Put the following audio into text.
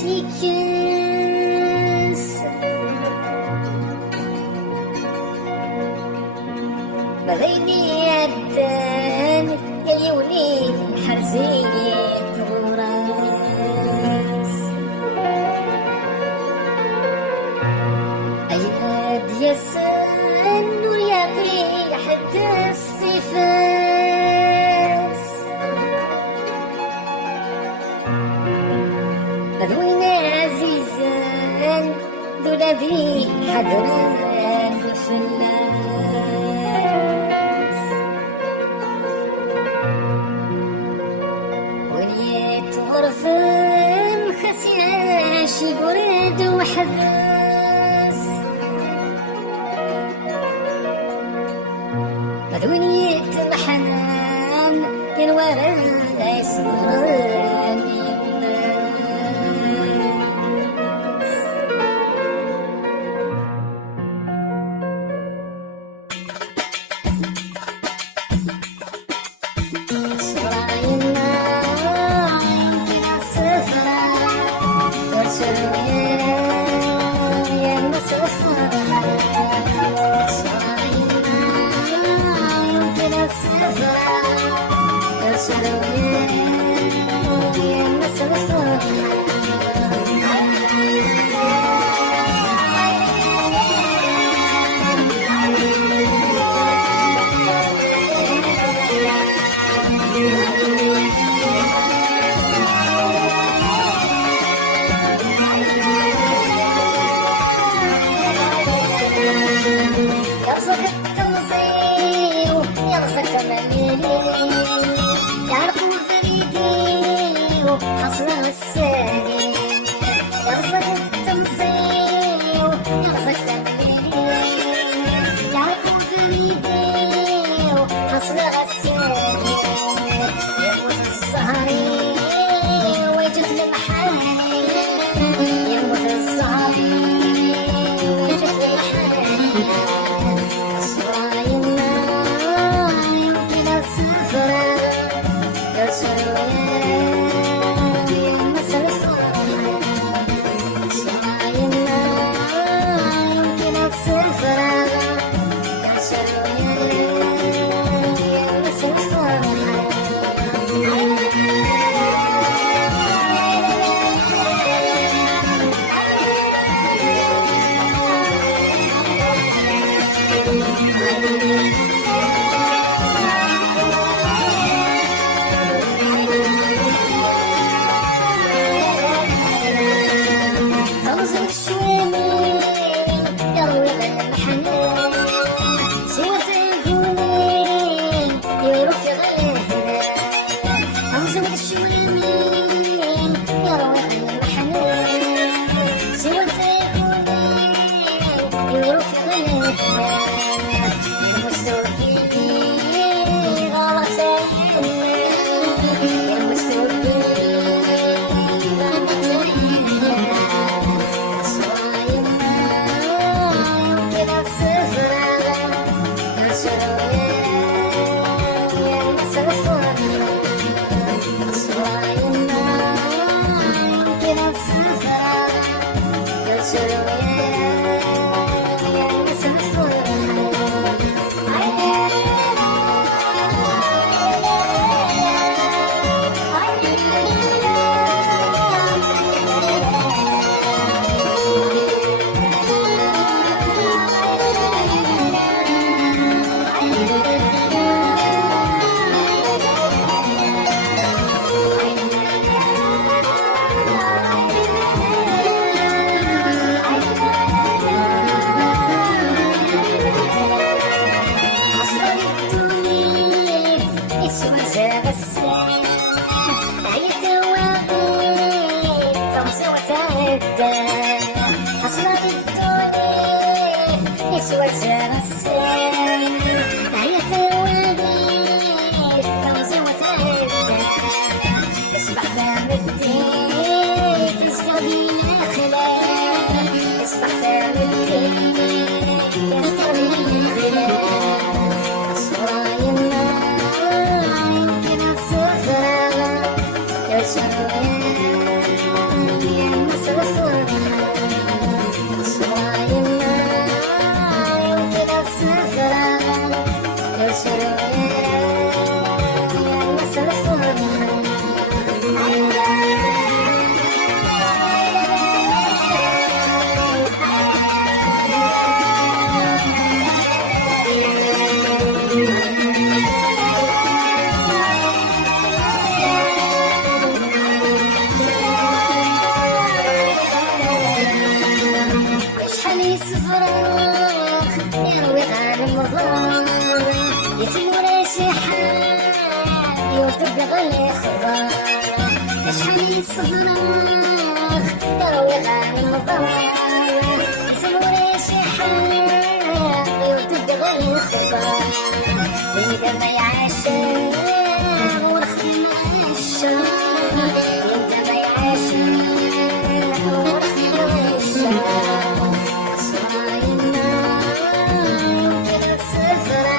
تيكس بغيني يدان يلي وليد حرزيني الراس أياد يسان وياقي لحد الصفاس ذوينا عزيزان ذولا ذي حذران بفلاس وليت غرفان خسياشي برد وحذاس ذوينيت محنان ينورا يصبران حصل السالي يرزق التمصير يرزق الليل يعرفوا فريدي حصل السالي يموت السهري ويجت للحالي يموت السهري ويجت للحالي صرايمنا يمكن السفر يرسلوا صرايمنا يمكن السفر غلي خضار شحال صبراخ راوي غاني مضار زوري شي حال وتبدا غلي خضار ويدا ما يعاشر ورخي ما الشار ويدا ما يعاشر ورخي ما الشار صايمة يمكن السفرة